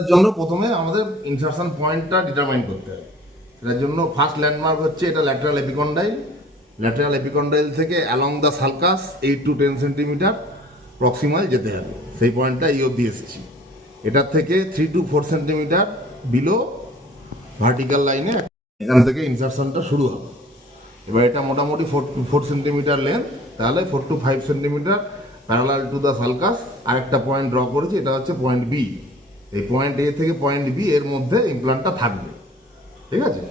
এর জন্য প্রথমে আমাদের ইনসারশন পয়েন্টটা ডিটারমাইন করতে হবে। এটার জন্য ফার্স্ট ল্যান্ডমার্ক হচ্ছে এটা ল্যাটারাল এপিকন্ডাইল। ল্যাটারাল এপিকন্ডাইল থেকে along the sulcus 8 to 10 centimetre proximal যেতে হবে। সেই পয়েন্টটা এই অবধি এসেছি। এটার থেকে 3 to 4 সেন্টিমিটার বিলো ভার্টিক্যাল লাইনে এখান থেকে ইনসারশনটা শুরু হবে। এবার এটা মোটামুটি 4 সেন্টিমিটার লেন্থ, তাহলে 4 to 5 centimetre parallel to the sulcus আরেকটা পয়েন্ট ড্র করেছি, এটা হচ্ছে পয়েন্ট বি। এই পয়েন্ট এ থেকে পয়েন্ট বি এর মধ্যে ইমপ্লান্টটা থাকবে। ঠিক আছে,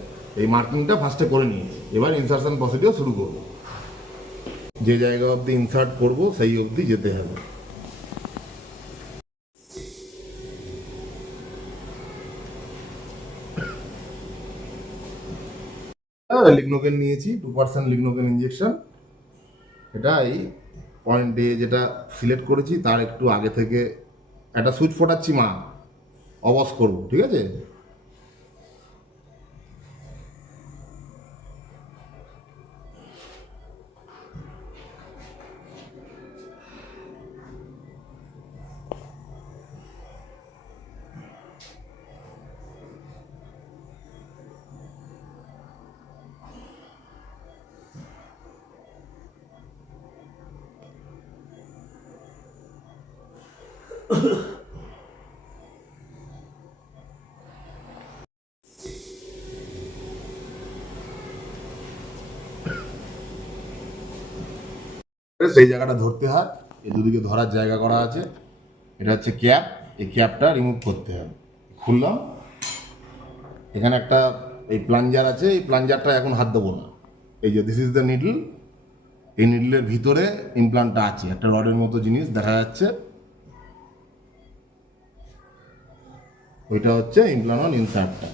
এই মার্কিংটা ফার্স্টে করে নিয়েছি। এবার ইনসারশন প্রসিডিওর শুরু করব। যে জায়গা অবধি ইনসার্ট করব সেই অবধি যেতে হবে। লিগনোকেন নিয়েছি, 2% লিগনোকেন ইঞ্জেকশন। এটা এই পয়েন্ট এ যেটা সিলেক্ট করেছি তার একটু আগে থেকে একটা সুইচ ফোটাচ্ছি, মা অবস করবো। ঠিক আছে, সেই জায়গাটা ধরতে হয়। এই দুদিকে ধরার জায়গা করা আছে। এটা হচ্ছে ক্যাপ, এই ক্যাপটা রিমুভ করতে হবে। খুললাম, এখানে একটা এই প্লাঞ্জার আছে, এই প্লাঞ্জারটা এখন হাত দেবো না। এই যে দিস ইজ দ্য নিডল, এই নিডলের ভিতরে ইমপ্লান্টটা আছে, একটা রডের মতো জিনিস দেখা যাচ্ছে, ওইটা হচ্ছে ইমপ্লান্ট ইনসার্টটা।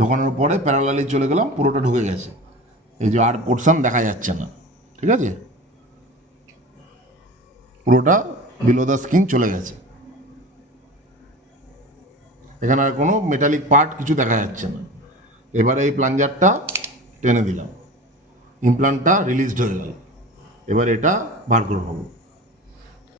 ঢোকানোর পরে প্যারালালি চলে গেলাম, পুরোটা ঢুকে গেছে। এই যে আর পোর্শন দেখা যাচ্ছে না। ঠিক আছে, পুরোটা বিলো দ্য স্কিন চলে গেছে। এখানে আর কোনো মেটালিক পার্ট কিছু দেখা যাচ্ছে না। এবারে এই প্লাঞ্জারটা টেনে দিলাম, ইমপ্লান্টটা রিলিজড হয়ে গেল। এবার এটা বার করে নেবো।